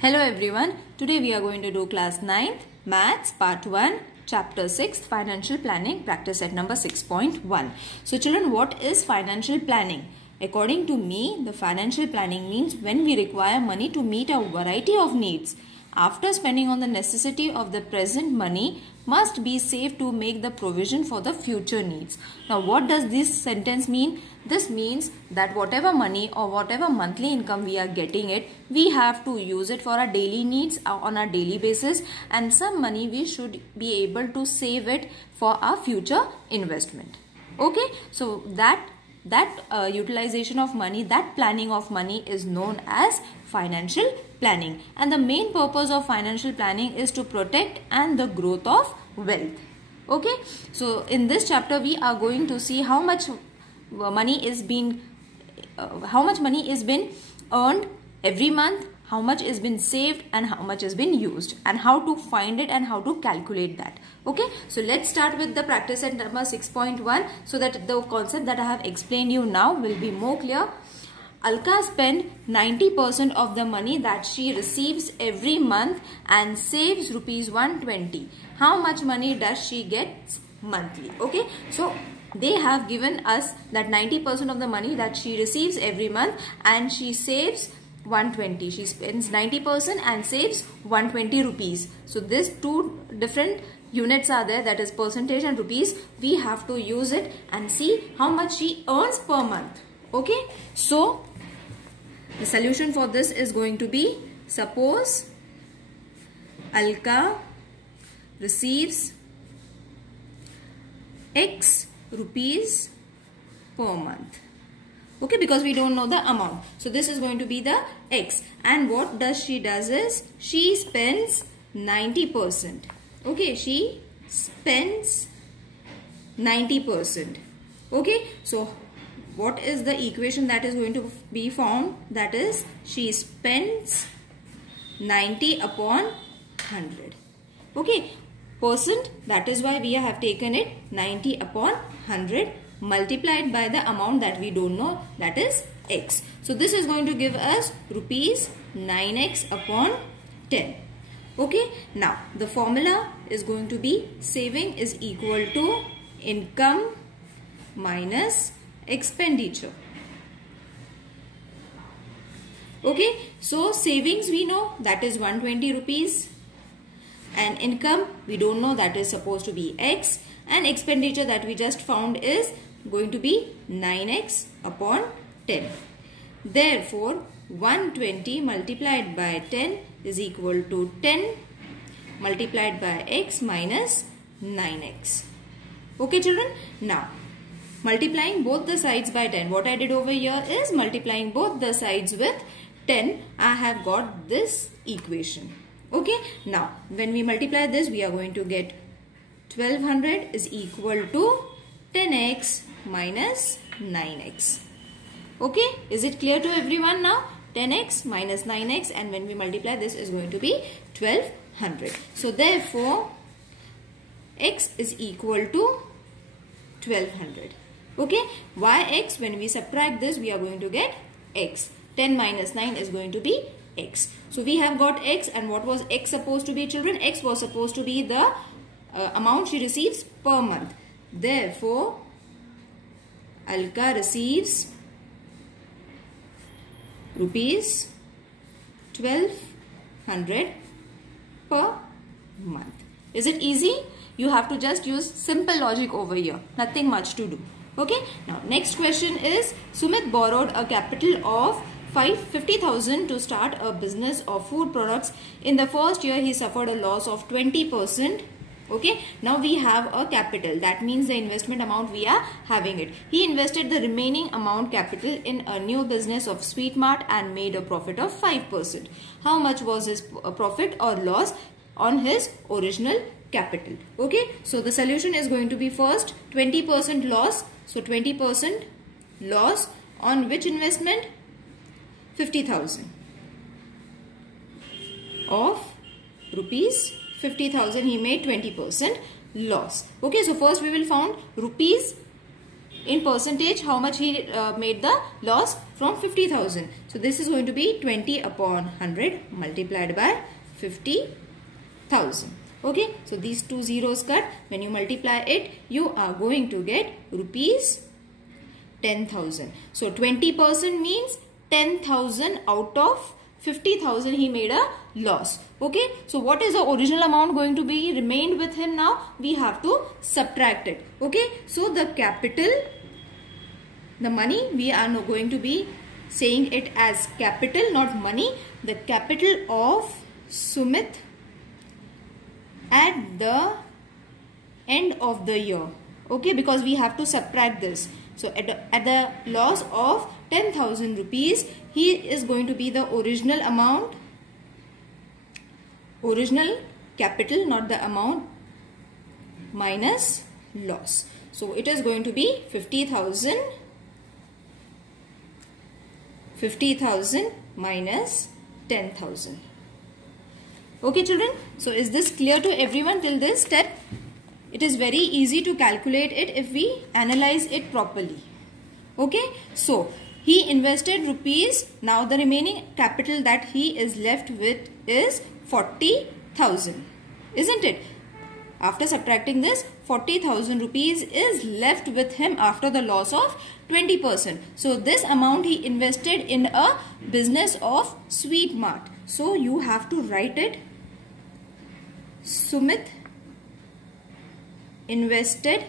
Hello everyone, today we are going to do class 9th Maths part 1 chapter 6 Financial Planning practice set number 6.1. So children, what is financial planning? According to me, the financial planning means when we require money to meet a variety of needs. After spending on the necessity of the present, money must be saved to make the provision for the future needs. Now what does this sentence mean? This means that whatever money or whatever monthly income we are getting it, we have to use it for our daily needs on a daily basis, and some money we should be able to save it for our future investment. Okay, so that utilization of money, that planning of money is known as financial planning, and the main purpose of financial planning is to protect and the growth of wealth. Okay, so in this chapter we are going to see how much money is being earned every month, how much is been saved and how much has been used, and how to find it and how to calculate that. Okay, so let's start with the practice set number 6.1 so that the concept that I have explained you now will be more clear. Alka spends 90% of the money that she receives every month and saves rupees 120. How much money does she get monthly? Okay, so they have given us that 90% of the money that she receives every month and she saves 120. She spends 90% and saves 120 rupees. So these two different units are there, that is percentage and rupees. We have to use it and see how much she earns per month. Okay, so the solution for this is going to be, suppose Alka receives X rupees per month. Okay, because we don't know the amount. So this is going to be the X. And what does she does is, she spends 90%. Okay, she spends 90%. Okay, so what is the equation that is going to be formed? That is, she spends 90 upon 100. Okay, percent, that is why we have taken it 90 upon 100 multiplied by the amount that we don't know, that is X. So this is going to give us rupees 9x upon 10. Okay, now the formula is going to be saving is equal to income minus expenditure. Okay, so savings we know, that is 120 rupees, and income we don't know, that is supposed to be X, and expenditure that we just found is going to be 9x upon 10. Therefore 120 multiplied by 10 is equal to 10 multiplied by x minus 9x. Okay children, now multiplying both the sides by 10. What I did over here is multiplying both the sides with 10. I have got this equation. Okay, now when we multiply this, we are going to get 1200 is equal to 10x minus 9x. Okay, is it clear to everyone now? 10x minus 9x, and when we multiply this is going to be 1200. So therefore x is equal to 1200. Okay, why x? When we subtract this, we are going to get x. 10 minus 9 is going to be x. So we have got x, and what was x supposed to be, children? X was supposed to be the amount she receives per month. Therefore Alka receives rupees 1200 per month. Is it easy? You have to just use simple logic over here. Nothing much to do. Okay. Now next question is, Sumit borrowed a capital of 50,000 to start a business of food products. In the first year he suffered a loss of 20%. Okay, now we have a capital, that means the investment amount we are having it. He invested the remaining amount capital in a new business of Sweet Mart and made a profit of 5%. How much was his profit or loss on his original capital? Okay, so the solution is going to be, first 20% loss. So 20% loss on which investment? 50,000 of rupees 50,000 he made 20% loss. Okay, so first we will found rupees in percentage, how much he made the loss, from 50,000. So this is going to be 20 upon 100 multiplied by 50,000. Okay, so these two zeros cut. When you multiply it, you are going to get rupees 10,000. So 20% means 10,000 out of 50,000 he made a loss. Okay, so what is the original amount going to be remained with him now? We have to subtract it. Okay, so the capital, the money, we are now going to be saying it as capital, not money. The capital of Sumit at the end of the year. Okay, because we have to subtract this. So at the loss of 10,000 rupees, he is going to be the original amount, original capital, not the amount, minus loss. So it is going to be 50,000 minus 10,000. Okay children, so is this clear to everyone till this step? It is very easy to calculate it if we analyze it properly. Okay, so he invested rupees. Now the remaining capital that he is left with is 40,000, isn't it? After subtracting this, 40,000 rupees is left with him after the loss of 20%. So this amount he invested in a business of Sweet Mart. So you have to write it. Sumit invested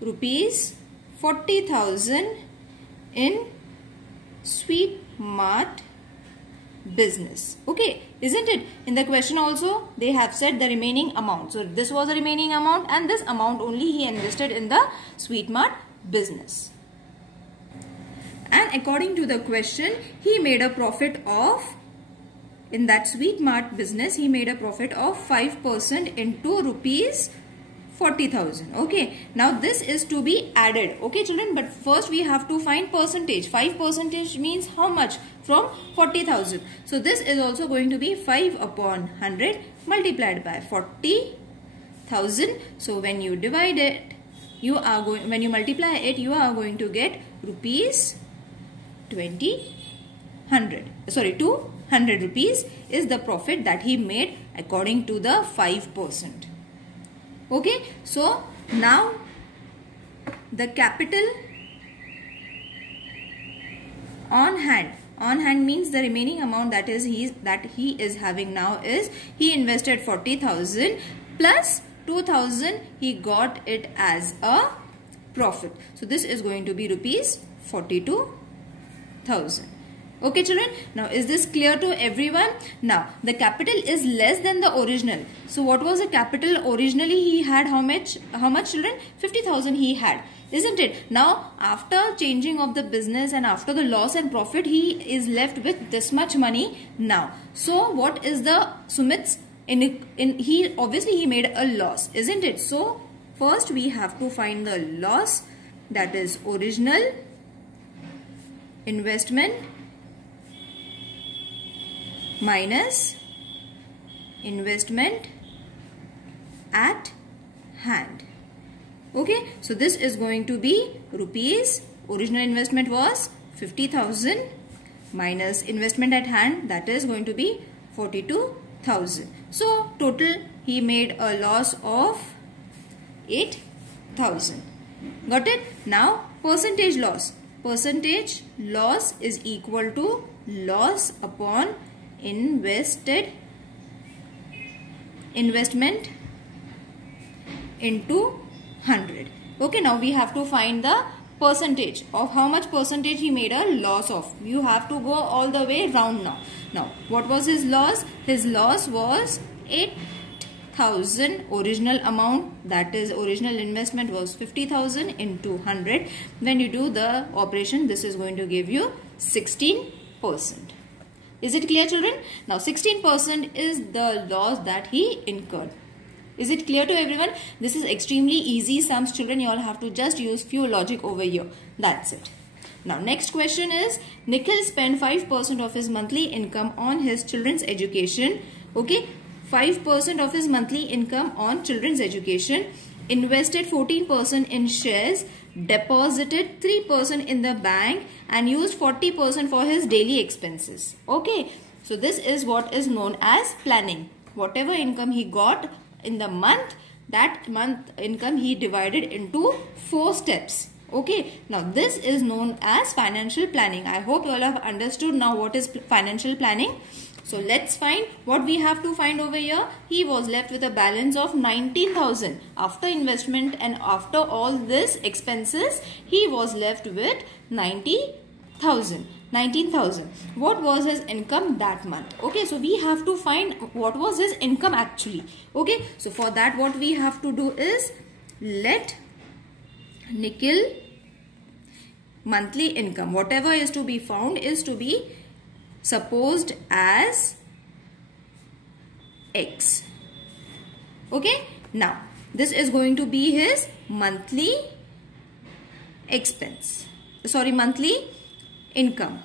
rupees 40,000 in Sweet Mart business. Okay, isn't it? In the question also they have said the remaining amount. So this was the remaining amount and this amount only he invested in the Sweet Mart business. And according to the question, he made a profit of, in that Sweet Mart business, he made a profit of 5% into rupees 40,000. Okay, now this is to be added. Okay children, but first we have to find percentage. 5% means how much? From 40,000. So this is also going to be 5 upon 100 multiplied by 40,000. So when you divide it, you are going, when you multiply it, you are going to get rupees 200 rupees is the profit that he made according to the 5%. Okay, so now the capital on hand. On hand means the remaining amount that he is having now is, he invested 40,000 plus 2,000 he got it as a profit. So this is going to be rupees 42,000. Okay children, now is this clear to everyone? Now the capital is less than the original. So what was the capital originally? He had how much children? 50,000 he had, isn't it? Now after changing of the business and after the loss and profit, he is left with this much money now. So what is the Sumit's he obviously he made a loss, isn't it? So first we have to find the loss, that is original investment minus investment at hand. Okay, so this is going to be rupees, original investment was 50,000 minus investment at hand, that is going to be 42,000. So total he made a loss of 8,000. Got it? Now percentage loss. Percentage loss is equal to loss upon investment into 100. Okay, now we have to find the percentage of how much percentage he made a loss of. You have to go all the way round now. Now what was his loss? His loss was 8,000 original amount, that is original investment was 50,000 into 100. When you do the operation, this is going to give you 16%. Is it clear children? Now 16% is the loss that he incurred. Is it clear to everyone? This is extremely easy sums children. You all have to just use few logic over here. That's it. Now next question is, Nikhil spent 5% of his monthly income on his children's education. Okay, 5% of his monthly income on children's education, invested 14% in shares, deposited 3% in the bank and used 40% for his daily expenses. Okay, so this is what is known as planning. Whatever income he got in the month, that month income he divided into 4 steps. Okay, now this is known as financial planning. I hope you all have understood now what is financial planning. So let's find what we have to find over here. He was left with a balance of 19,000. After investment and after all this expenses, he was left with 19,000. What was his income that month? Okay, so we have to find what was his income actually. Okay, so for that what we have to do is let Nikhil monthly income, whatever is to be found, is to be supposed as X. Okay, now this is going to be his monthly expense. Sorry, monthly income.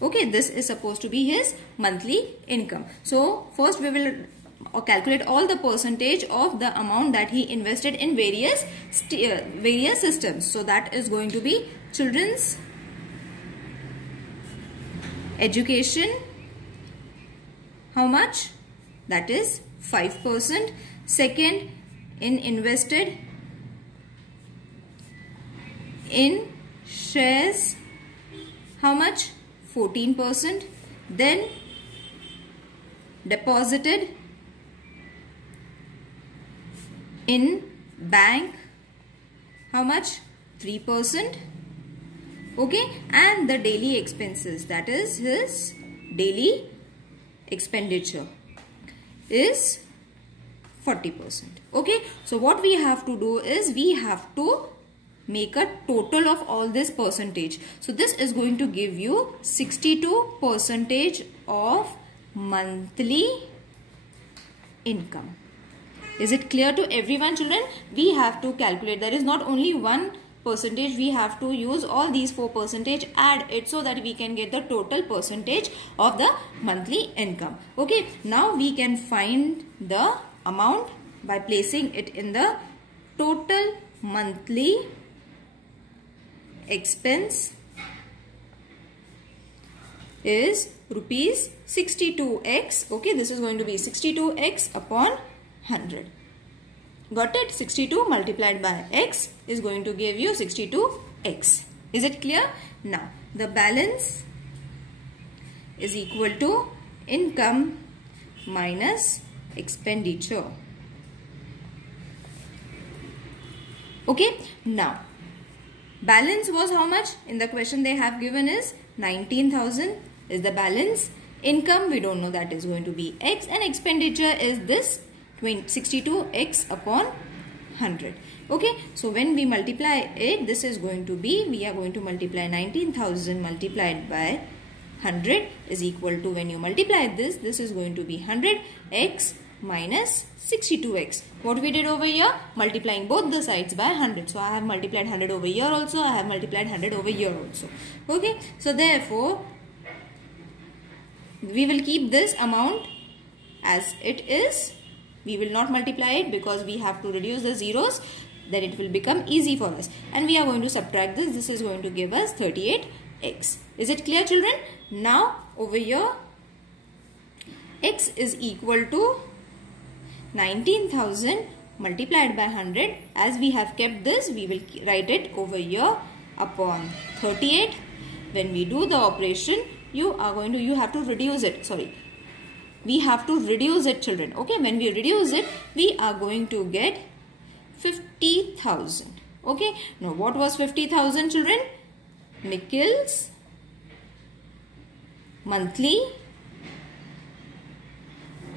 Okay, this is supposed to be his monthly income. So first we will calculate all the percentage of the amount that he invested in various systems. So that is going to be children's education. How much? That is 5%. Second, in invested in shares. How much? 14%. Then deposited in bank. How much? 3%. Okay, and the daily expenses, that is his daily expenditure, is 40%. Okay, so what we have to do is we have to make a total of all this percentage. So this is going to give you 62% of monthly income. Is it clear to everyone, children? We have to calculate. There is not only one percentage, we have to use all these 4%, add it so that we can get the total percentage of the monthly income. Okay, now we can find the amount by placing it in the total monthly expense is rupees 62x. Okay, this is going to be 62x upon 100. Got it? 62 multiplied by x is going to give you 62x. Is it clear? Now, the balance is equal to income minus expenditure. Okay, now balance was how much? In the question they have given is 19,000 is the balance. Income we don't know, that is going to be x, and expenditure is this 62x upon 100. Okay, so when we multiply it, this is going to be, we are going to multiply 19,000 multiplied by 100 is equal to, when you multiply this is going to be 100x minus 62x. What we did over here? Multiplying both the sides by 100. So I have multiplied 100 over here also, I have multiplied 100 over here also. Okay, so therefore we will keep this amount as it is. We will not multiply it because we have to reduce the zeros, then it will become easy for us. And we are going to subtract this. This is going to give us 38x. Is it clear, children? Now over here x is equal to 19,000 multiplied by 100. As we have kept this, we will write it over here upon 38. When we do the operation, you have to reduce it. Sorry. We have to reduce it, children. Okay, when we reduce it, we are going to get 50,000. Okay, now what was 50,000, children? Nikhil's monthly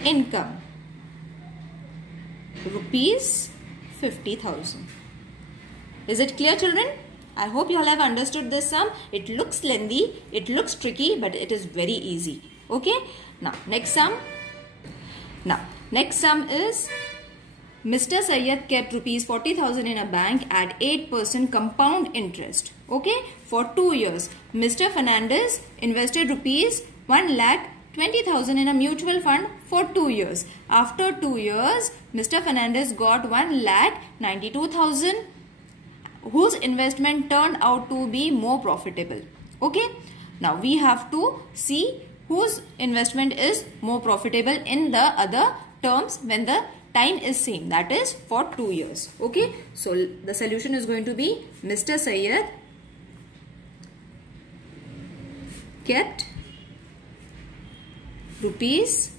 income, rupees 50,000. Is it clear, children? I hope you all have understood this sum. It looks lengthy, it looks tricky, but it is very easy. Okay, now next sum. Next sum is Mr. Sayyed kept rupees 40,000 in a bank at 8% compound interest. Okay, for 2 years. Mr. Fernandez invested rupees 1,20,000 in a mutual fund for 2 years. After 2 years, Mr. Fernandez got 1,92,000 whose investment turned out to be more profitable. Okay. Now we have to see whose investment is more profitable in the other terms when the time is same, that is for 2 years. Okay. So the solution is going to be Mr. Syed kept rupees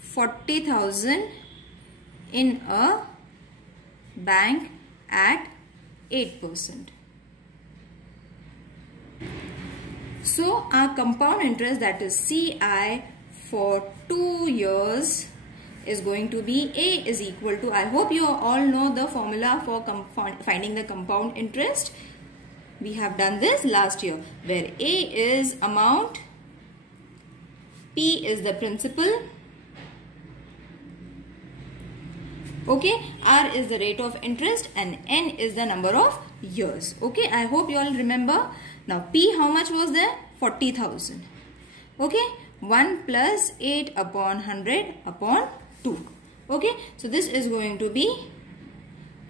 40,000 in a bank at 8%. So our compound interest, that is CI, for 2 years is going to be A is equal to, I hope you all know the formula for finding the compound interest. We have done this last year, where A is amount, P is the principal, okay, R is the rate of interest, and N is the number of years. Okay, I hope you all remember. Now P, how much was there? 40,000. Okay, 1 plus 8 upon 100 upon 2. Okay, so this is going to be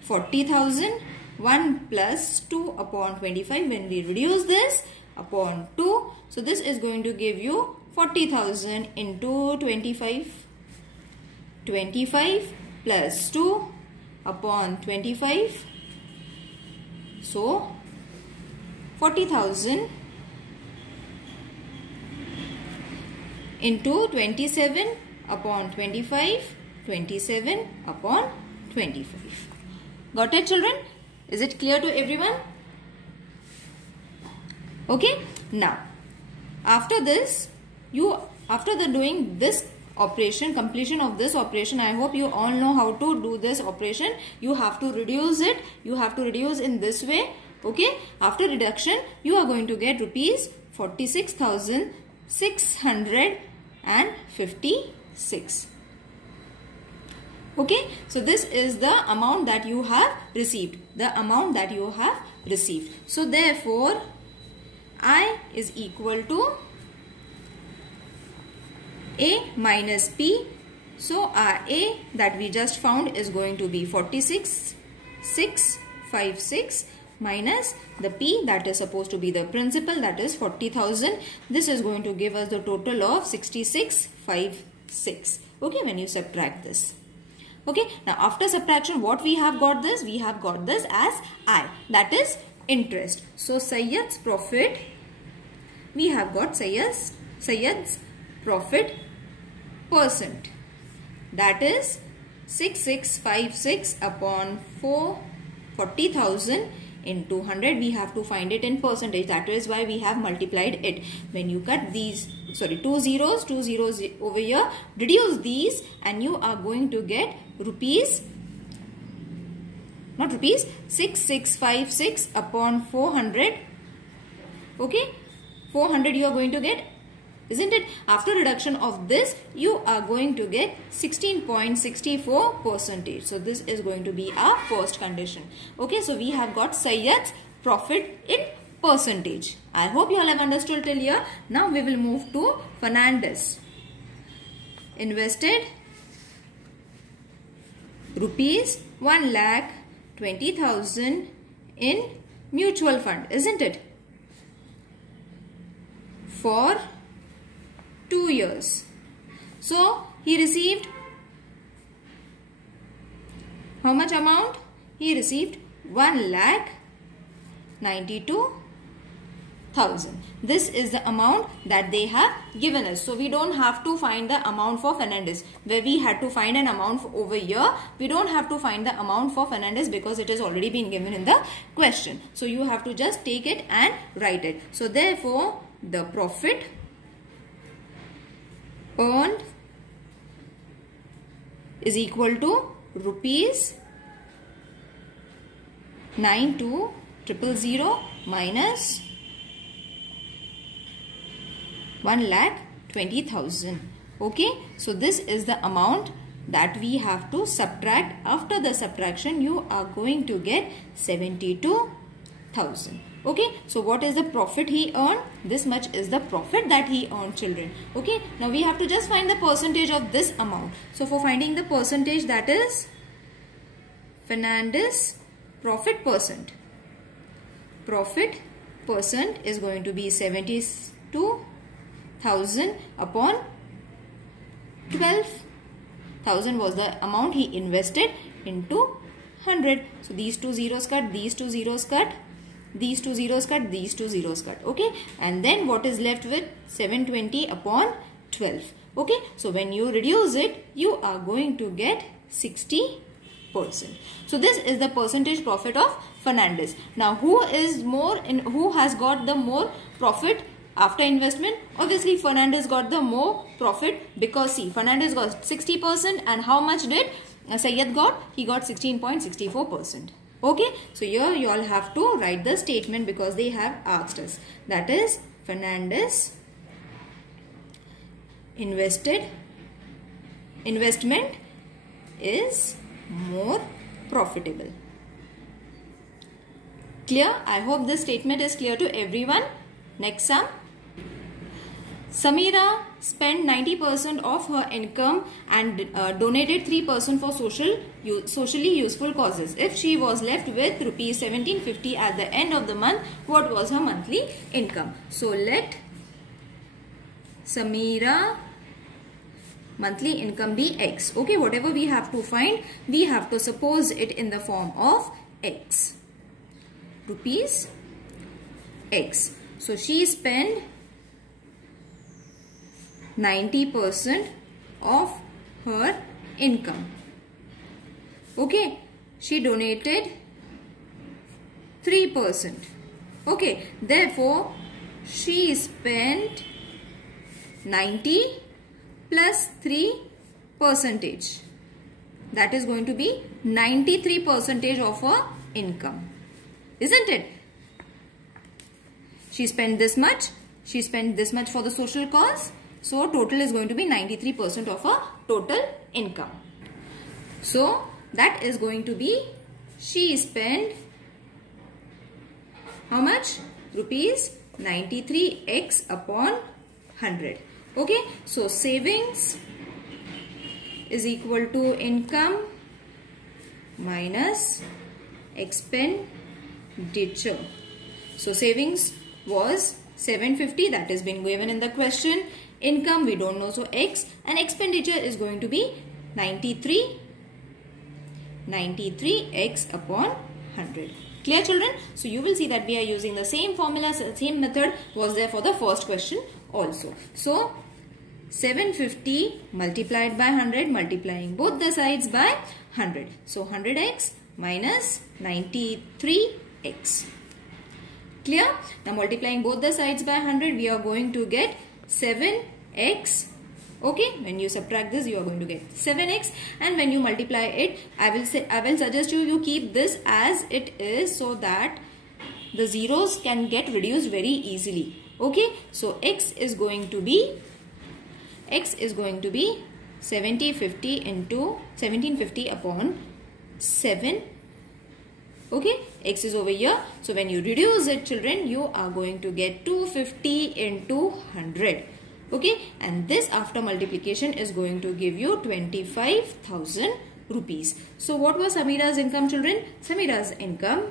40,000. 1 plus 2 upon 25, when we reduce this, upon 2. So this is going to give you 40,000 into 25. 25 plus 2 upon 25. So 40,000 into 27 upon 25. 27 upon 25. Got it, children? Is it clear to everyone? Okay. Now, after this, after doing this operation, completion of this operation, I hope you all know how to do this operation. You have to reduce it. You have to reduce in this way. Okay. After reduction, you are going to get rupees 46,656. Okay, so this is the amount that you have received. The amount that you have received. So therefore, I is equal to A minus P. So our A that we just found is going to be 46,656 minus the P that is supposed to be the principal, that is 40,000. This is going to give us the total of 6656. Okay, when you subtract this. Okay, now after subtraction, what we have got this? We have got this as I, that is interest. So Syed's profit, we have got Syed's profit percent, that is 6656 upon 40,000 into 100. We have to find it in percentage. That is why we have multiplied it. When you cut these, two zeros over here, reduce these, and you are going to get rupees, not rupees, 6656 upon 400. Okay, 400 you are going to get, isn't it? After reduction of this, you are going to get 16.64%. So this is going to be our first condition. Okay, so we have got Syed's profit in percentage. I hope you all have understood till here. Now we will move to Fernandez. Invested rupees 1,20,000 in mutual fund, isn't it? For 2 years. So he received how much amount? He received 1,92,000. This is the amount that they have given us. So we don't have to find the amount for Fernandez. Where we had to find an amount over here, we don't have to find the amount for Fernandez because it has already been given in the question. So you have to just take it and write it. So therefore, the profit earned is equal to rupees 92,000 minus 1,20,000. Okay, so this is the amount that we have to subtract. After the subtraction, you are going to get 72,000. Okay, so what is the profit he earned? This much is the profit that he earned, children. Okay, now we have to just find the percentage of this amount. So for finding the percentage, that is Fernandez profit percent. Profit percent is going to be 72,000 upon 12,000 was the amount he invested into 100. So these two zeros cut, these two zeros cut, these two zeros cut, these two zeros cut. Okay, and then what is left with 720 upon 12. Okay, so when you reduce it, you are going to get 60%. So this is the percentage profit of Fernandez. Now who has got the more profit after investment? Obviously Fernandez got the more profit, because see, Fernandez got 60% and how much did Syed got? He got 16.64%. Okay, so here you all have to write the statement because they have asked us. That is, Fernandez investment is more profitable. Clear? I hope this statement is clear to everyone. Next sum. Samira spent 90% of her income and donated 3% for socially useful causes. If she was left with rupees 1750 at the end of the month, what was her monthly income? So let Samira monthly income be X. Okay, whatever we have to find, we have to suppose it in the form of X. Rupees X. So she spent 90% of her income. Okay, she donated 3%. Okay, therefore she spent 90 plus 3%. That is going to be 93% of her income. Isn't it? She spent this much. She spent this much for the social cause. So total is going to be 93% of her total income. So that is going to be, she spent how much? Rupees 93x upon 100. Okay, so savings is equal to income minus expenditure. So savings was 750, that has been given in the question. Income we don't know, so X, and expenditure is going to be 93x upon 100. Clear, children? So you will see that we are using the same formula, same method was there for the first question also. So 750 multiplied by 100, multiplying both the sides by 100. So 100x minus 93x. Clear? Now multiplying both the sides by 100, we are going to get 7x. Okay, when you subtract this, you are going to get 7x, and when you multiply it, I will suggest you keep this as it is so that the zeros can get reduced very easily. Okay, so x is going to be 1750 into 1750 upon 7. Okay, x is over here. So when you reduce it, children, you are going to get 250 into 100. Okay, and this after multiplication is going to give you 25,000 rupees. So what was Samira's income, children? Samira's income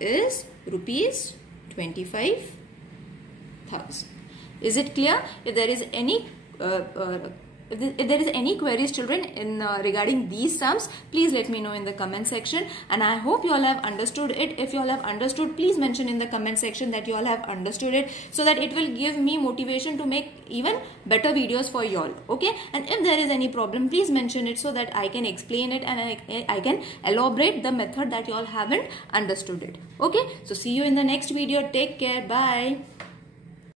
is rupees 25,000. Is it clear? If there is any if there is any queries, children, in regarding these sums, please let me know in the comment section, and I hope you all have understood it. If you all have understood, please mention in the comment section that you all have understood it, so that it will give me motivation to make even better videos for you all. Okay, and if there is any problem, please mention it so that I can explain it and I can elaborate the method that you all haven't understood it. Okay, so see you in the next video. Take care. Bye.